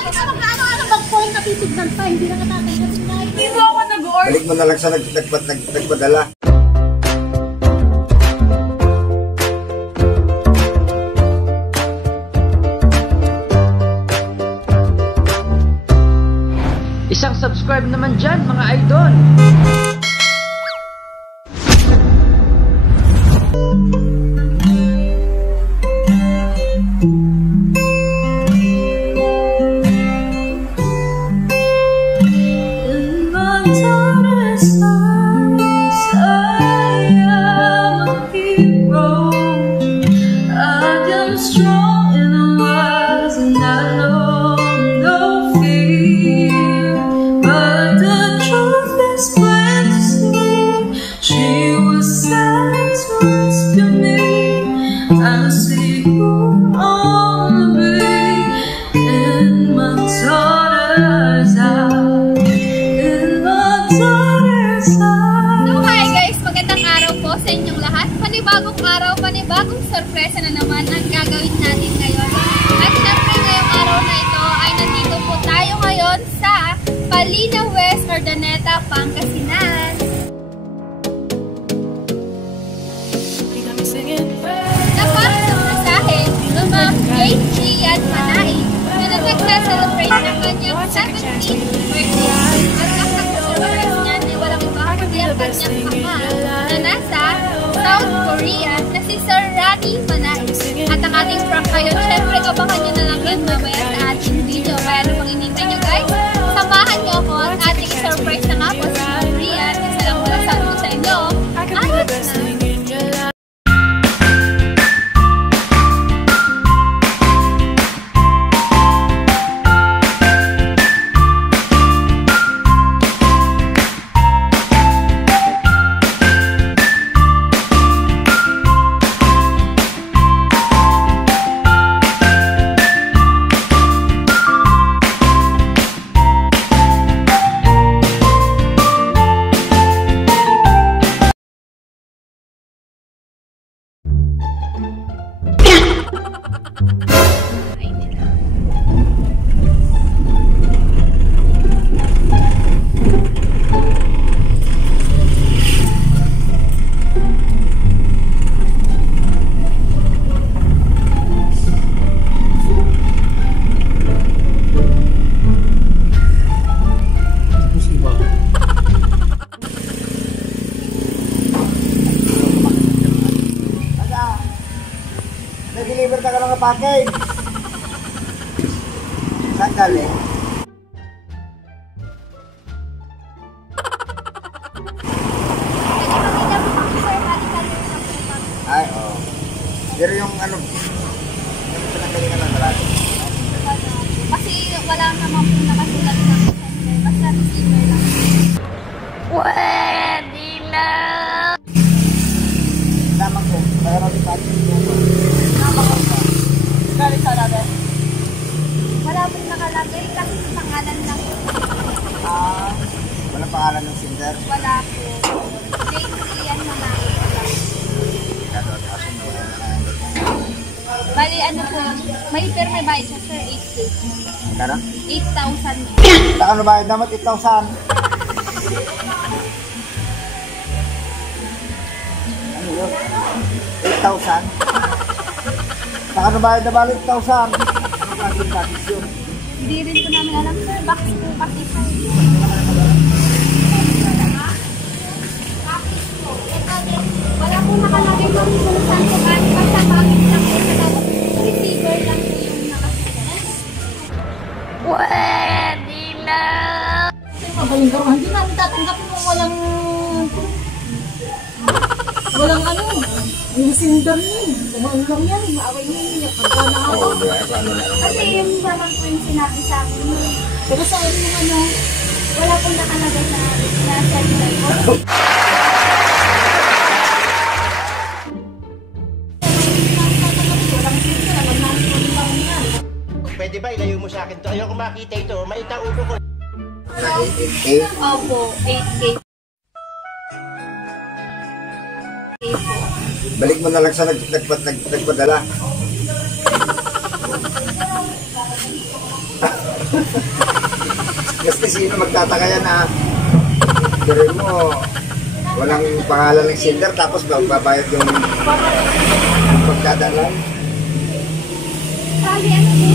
Ano mag-point na titignan pa, hindi na katatanggapin na. Hindi mo ako nag-order. Balik mo na lang sa nagpadala. Isang subscribe naman dyan, mga idol! Panibagong araw, panibagong sorpresa na naman ang gagawin natin ngayon. At syempre ngayong araw na ito ay nandito po tayo ngayon sa Palina West, Urdaneta, Pangasinan. Napasok na sa akin ng mga KG at Manay na nagsa-celebrate ng kanyang 17th birthday. At kakassurprise niya na walang iba kundi ang kanyang ama na nasa South Korea na si Sir Rani Manay. At ang ating prank ngayon, syempre abangan nyo na lang yan mamaya sa ating video. Kaya ano pang inintay nyo guys, samahan nyo ako at ating surprise na nga po sa Korea. Isa lang pala sabi ko sa inyo, ayos na! Nag-deliver ka ng package. Saan galing? Ay, oo. Pero yung ano, yung pinagalingan ng lalaki. Kasi wala naman po nakasulat sa basta receiver lang. Pwede na! Tama ko, kaya natin package mo. Galing sa natin? Wala pong nakalagay kasi pangalan lang. Wala pangalan ng sender? Wala po. Jane yan mga. Bali ano po, may bayad siya sir, 8K. Kano? 8,000. Saka ano bayad naman 8,000? Ano yun? 8,000? Saka ano bayad na balik 8,000? Ano klaseng package yun? Hindi rin po namin alam sir, box po kasi siya. Wala po nakalagay po kung saan po kasi basta package lang po sa receiver lang po yung nakasulat. Pwede na! Magaling ka, hindi namin tatanggapin mo walang ano. Yung sender niya, kumain lang yan, maaway niya yun, pagka na ako. Kasi yung naman po yung sinabi sa akin. Pero sa akin yung ano, Wala pong nakalagay na cellular ko. Pwede ba ilayo mo sa akin to? Ayoko makita ito. Maitaulo ko. 8K? Opo, 8K. Balik mo na lang sa nagpadala. Kasi sino magtataka yan na pero mo, walang pangalan ng sender tapos magbabayad yung pagdadalan. Kali, ano po?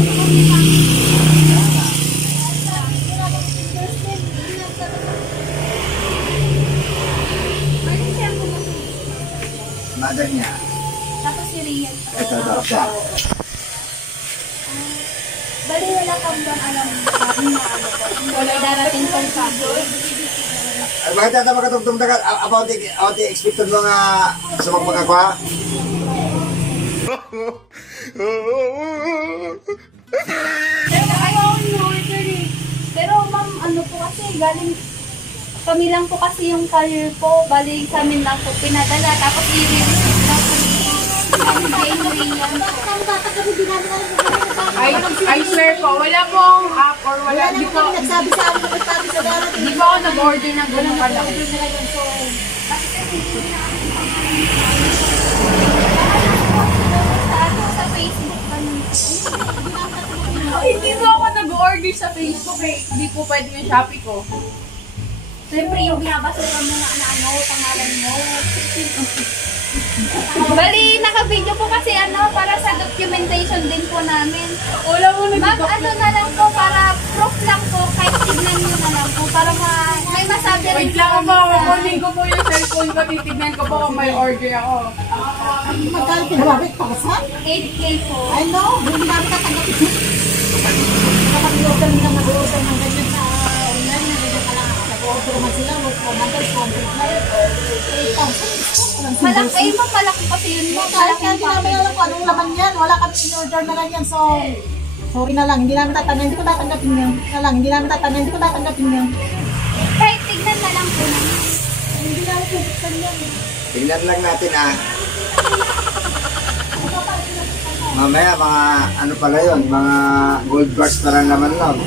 Mother niya. Tapos si Rian. Ito daw siya. Bali, wala kang bang alam na ano po. Wala darating pong package. Bakit yata makatugtong dagat about the expected mga sumagmag ako ha? Pero ma'am, ano po kasi, galing kami lang po kasi yung career po, bali sa amin lang po pinadala, tapos i-release lang po I swear po, wala pong app or wala, di po, Nagsabi sa amin, nagsabi sa darating. di po ako nag-order ng gano'ng kalaki. sa Facebook ganun po. Hindi po ako nag-order sa Facebook eh. Hindi po pwede yung Shopee ko. Siyempre yung binabasa mo na ano, pangalan mo. Bali, naka-video po kasi ano, para sa documentation din po namin. Wala mo Ma'am, ano na lang po, para proof lang po, kahit tignan nyo na lang po, para may masabi rin Wait lang po, kukunin ko po yung cellphone ko, titignan ko po kung may order ako. Magkano pinababit pa ka sa? 8K po. I know, hindi namin tatanggapin. Kapag i-order nila mag-order ng ganyan sa online, na ganyan ka lang, nag-order naman sila, mag-order, 8,000. Malaki, malaki kasi yun mo. Kahit hindi namin alam kung anong laman yan, wala kami in-order na lang yan, so sorry na lang, hindi namin tatanggapin, hindi ko tatanggapin yan. Hindi namin tatanggapin, hindi ko tatanggapin yan. Kahit tignan na lang po namin. Hindi namin bubuksan yan. Tingnan lang natin ah. Mamaya mga ano pala yun, mga gold bars na lang naman nun.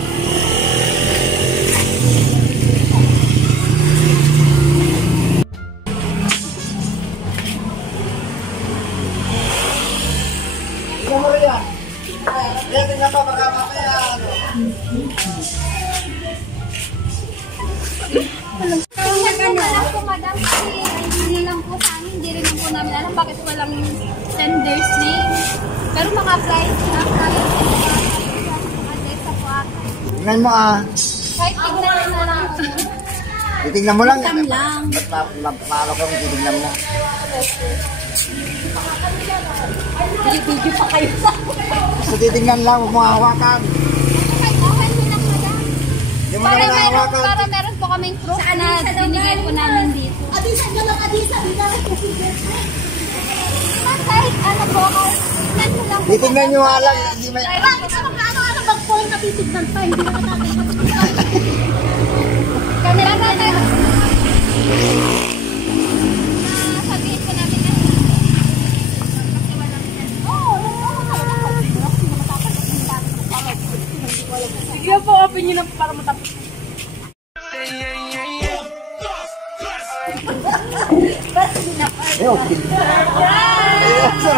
Tingnan mo rin yan. Tingnan pa baka mamaya ano. Tingnan na lang po, madam, kasi hindi lang po sa amin, hindi rin lang po namin alam bakit walang sender's name. Pero mga flights na kaya po address sa po ata. Tingnan mo ah. Kahit tignan na lang po. Titignan mo lang. Tignan lang. Ba't maano ka kung titignan mo? Video pa kayo sa Basta titignan lang, huwag mo hawakan. Okay mo lang, madam. Hindi mo naman hawakan. Para meron po kaming proof na binigay po namin dito. Adisan ka lang, adisan, hindi namin kusigil. Kahit ano po, kahit tignan mo lang po. Titignan nyo nga lang. Hindi may... Bakit sa mga ano-ano mag-point na titignan pa, hindi naman natin matutunan. Kanila natin. Sabihin po namin na. Kasi walang Sige po, open nyo na po para matapos.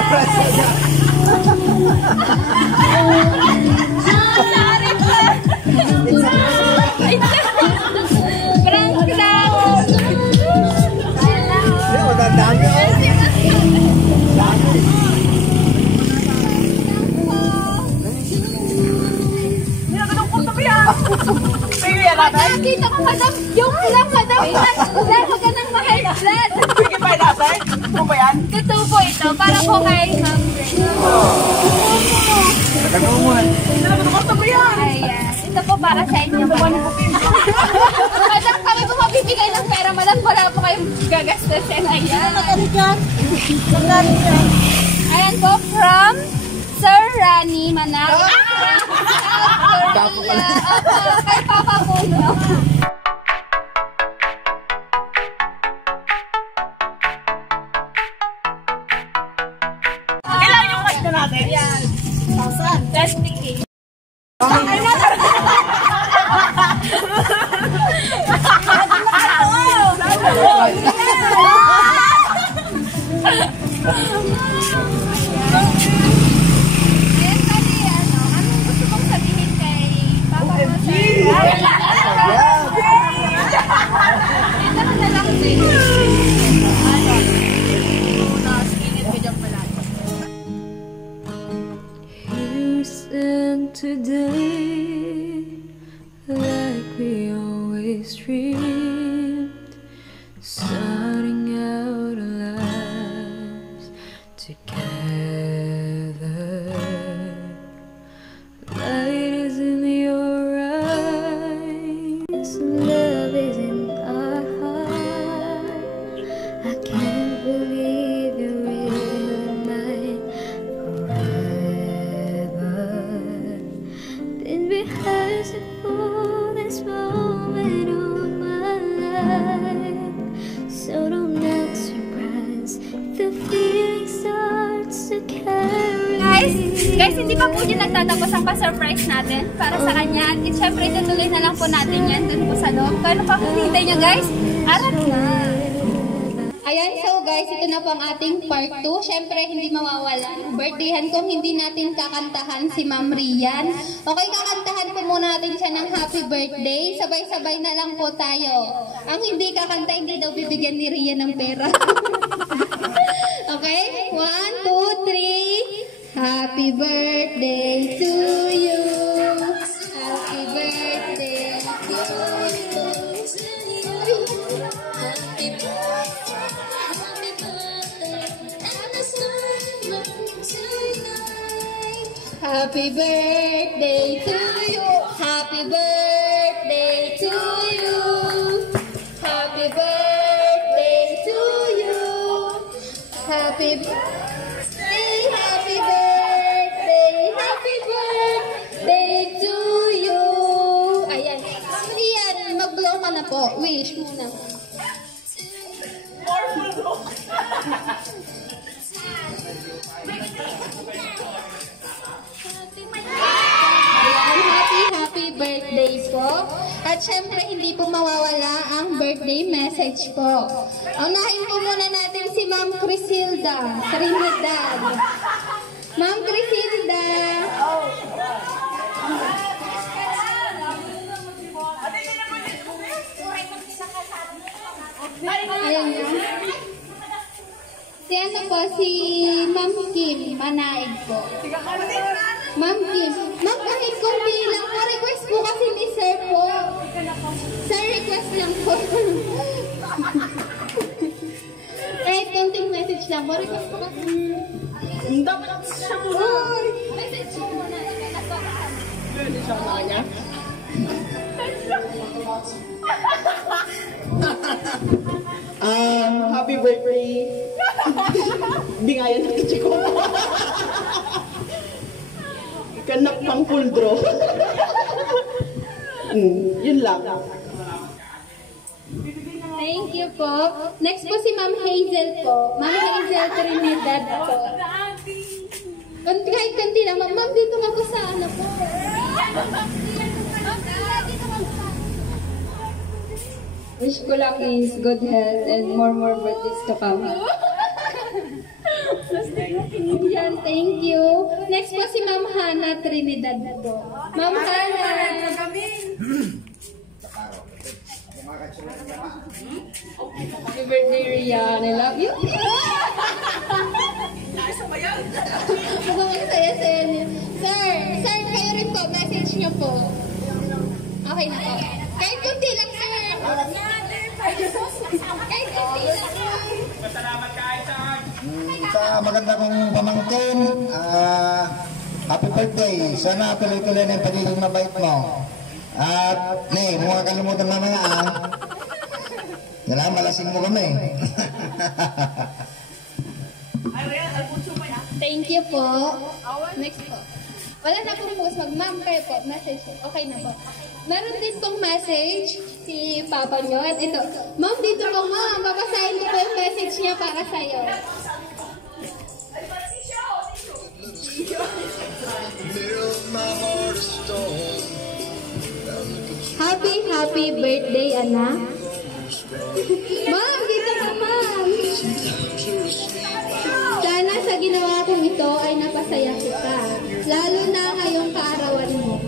Prank lang. Matandaan nyo. Nakakita ko, madam. Joke lang, madam. Lalo ka ng mahal blood. Sige pa, nasan? Ano ba yan? Totoo po ito. Para po kay Ma'am Grace. Tatanong mo. Ano ba yan? Ayan. Ito po para sa inyo, madam. Madam, kami po mabibigay ng pera, madam. Wala po kayong gagastusin. Ayan. Ano dyan? Magkano dyan? Ayan po, from Sir Rani Manalo. Kay Papa Puno. Kailan yung cash na natin? Ayan. 1,000. 20K. Ayan, kali, anong gusto kong sabihin kay like we always dreamed, starting out our lives together. Light is in your eyes, love is in our heart. I can't believe you're really mine forever. Been rehearsing for this moment all my life, so don't act surprised if the feeling starts to carry. Guys, hindi pa po dyan nagtatapos ang pa-surprise natin para sa kanya. At syempre, itutuloy na lang po natin yan dun po sa loob. Kano pa kung hintay nyo guys? Arat na! Ayan, so guys, ito na po ang ating part 2. Syempre, hindi mawawala. Birthdayhan kung hindi natin kakantahan si Ma'am Rian. Okay, kakantahan po muna natin siya ng happy birthday. Sabay-sabay na lang po tayo. Ang hindi kakanta, hindi daw bibigyan ni Rian ng pera. Okay? 1, 2, 3. Happy birthday to you. Happy birthday to you. Happy birthday. Happy birthday. And the sun burns tonight. Happy birthday to you. Happy birthday to you. Happy birthday to you. Happy birthday. Happy birthday. Happy birthday to you. Ayan. Rian, mag-blow ka na po. Wish muna. Ayan, happy birthday po. At syempre, hindi po mawawala ang birthday message po. Unahin po muna natin si Ma'am Crisilda Trinidad. Ma'am Crisilda. Ayan na. Si ano po, si Ma'am Kim Manaig po. Ma'am Kim. Ma'am, kahit kunti lang po, request po kasi ni Sir po. Sir, request lang po. Kahit kunting message lang po, request po kasi. Dapat siya muna. Message po muna. Siya muna niya. Happy birthday. Bingayan ng kichiko. Kanak pang full draw. Yun lang. Thank you po. Next po si Ma'am Hazel po. Ma'am Hazel Trinidad po. Kahit kanti lang. Ma'am, dito nga po sa ano po. Wish ko lang is good health and more birthdays to come. Yan, thank you. Next po si Ma'am Hana Trinidad po. Ma'am Hana. Happy birthday, Rian. I love you. Mukhang saya-saya niya. Sir, kayo rin po. Message niyo po. Okay na po. Kahit kunti lang, sir. Kahit kunti lang. Salamat ka, Isaac. Sa maganda kong pamangkin, happy birthday. Sana tuloy-tuloy na yung pagiging mabait mo. At, Nay, huwag kalimutan mamaya, Kailangan malasing mo kami. Thank you po. Next po. Wala na pong bukas mag-ma'am kayo po. Message po. Okay na po. Meron din pong message si Papa nyo. At ito. Ma'am, dito po ma'am. Babasahin ko po yung message niya para sa'yo. Happy birthday, anak. Ma'am, dito ka, ma'am. Sana sa ginawa kong ito ay napasaya kita. Lalo na ngayong kaarawan mo.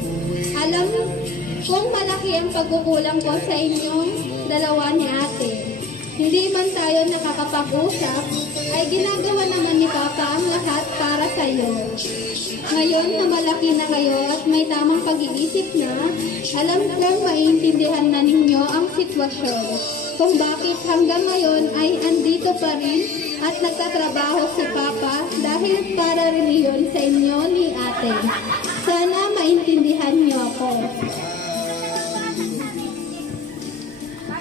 Alam kung malaki ang pagkukulang ko sa inyong dalawa ni ate. Hindi man tayo nakakapag-usap, ay ginagawa naman ni Papa ang lahat para sa iyo. Ngayon na malaki na kayo at may tamang pag-iisip na, alam kong maiintindihan na ninyo ang sitwasyon. Kung bakit hanggang ngayon ay andito pa rin at nagtatrabaho si Papa dahil para rin yun sa inyo ni Ate. Sana maintindihan niyo ako.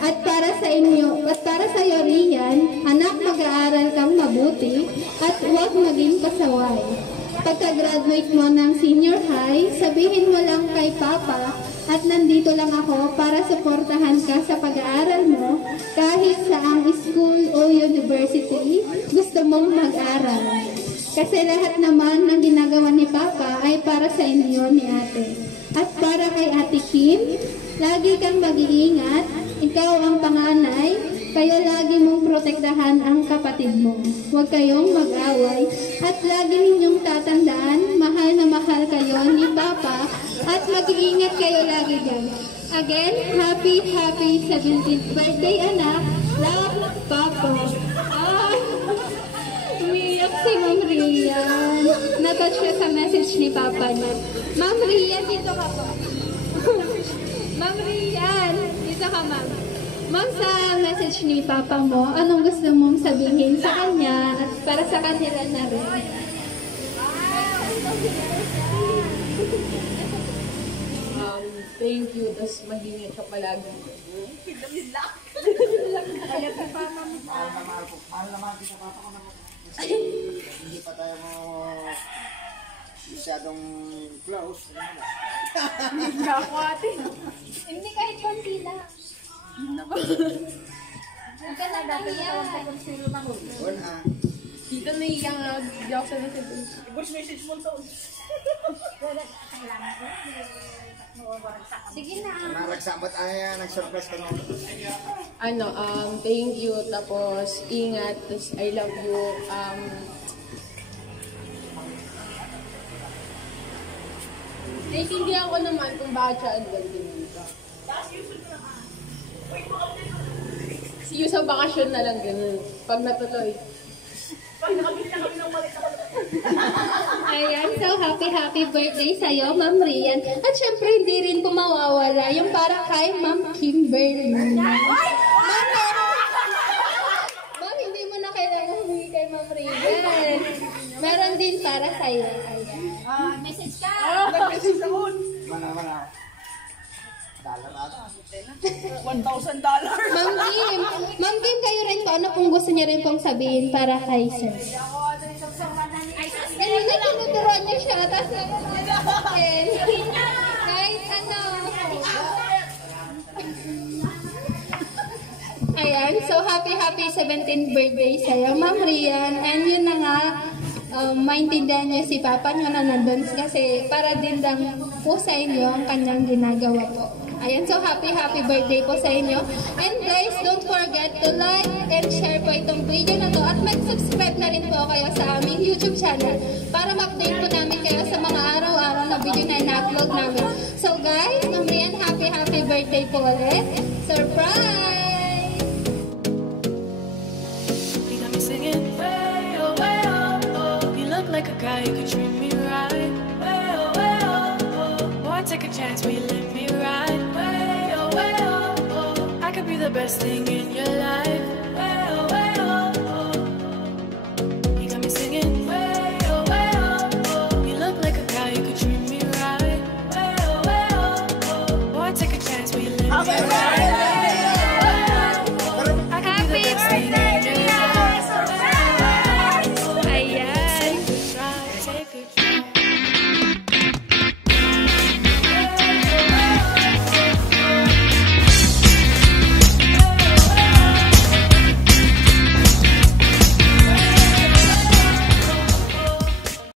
At para sa inyo, at para sa iyo Rian, anak, mag-aaral kang mabuti at huwag maging pasaway. Pagka-graduate mo ng senior high, sabihin mo lang kay Papa at nandito lang ako para suportahan ka sa pag-aaral mo kahit sa ang school o university gusto mong mag-aral. Kasi lahat naman ng ginagawa ni Papa ay para sa inyo ni Ate. At para kay Ate Kim, lagi kang mag-iingat. Ikaw ang panganay, kaya lagi mong protektahan ang kapatid mo. Huwag kayong mag-away at lagi ninyong tatandaan, mahal na mahal kayo ni Papa at mag-iingat kayo lagi dyan. Again, happy 17th birthday, anak. Love, Papa. Umiyak si Ma'am Rian. Natouch siya sa message ni Papa niya. Ma'am Rian, dito ka po. Ma'am Rian, dito ka, Ma'am. Ma'am, sa message ni Papa mo, anong gusto mong sabihin sa kanya at para sa kanila na rin? Thank you. Tapos mag-ingat ka palagi. Mahal kita, Papa ko naman. Hindi pa tayo mo masyadong close. Hindi ako ate. Hindi kahit konti lang. Huwag ka na nahiyan. Dito nahiyan nga. Hindi ako sa message. Sige na. Nagsabat ay nag-surprise ka nyo. Thank you. Tapos, ingat. Tapos, I love you. Naiintindihan ko naman kung bakit siya andun dito. See you sa bakasyon na lang ganun. Pag natuloy. Ayan, so happy birthday sa'yo, Ma'am Rian. At syempre, hindi rin po mawawala yung para kay Ma'am Kimberly. Ma'am, hindi mo na kailangan humingi kay Ma'am Rian. Meron din para sa'yo. Message ka. Nag-message ako. Mana. $1,000 ata. $1,000. Ma'am Kim, kayo rin po, ano pong gusto niya rin pong sabihin para kay Sir? Ganun na tinuturuan niyo siya, tapos nag-akin. Kahit ano. Ayan, so happy 17th birthday sa'yo, Ma'am Rian. And yun na nga, maintindihan niyo si Papa niyo na nandun kasi para din lang po sa inyo ang kanyang ginagawa po. Ayan, so happy birthday po sa inyo. And guys, don't forget to like and share po itong video na to at mag-subscribe na rin po kayo sa aming YouTube channel para ma-update po namin kayo sa mga araw-araw na video na ina-upload namin. So guys, Ma'am Rian, happy birthday po ulit. Surprise! You got me singing way oh, oh. You look like a guy who could treat me right. Way oh. Boy, take a chance, will you let me ride? Way oh, oh. I could be the best thing in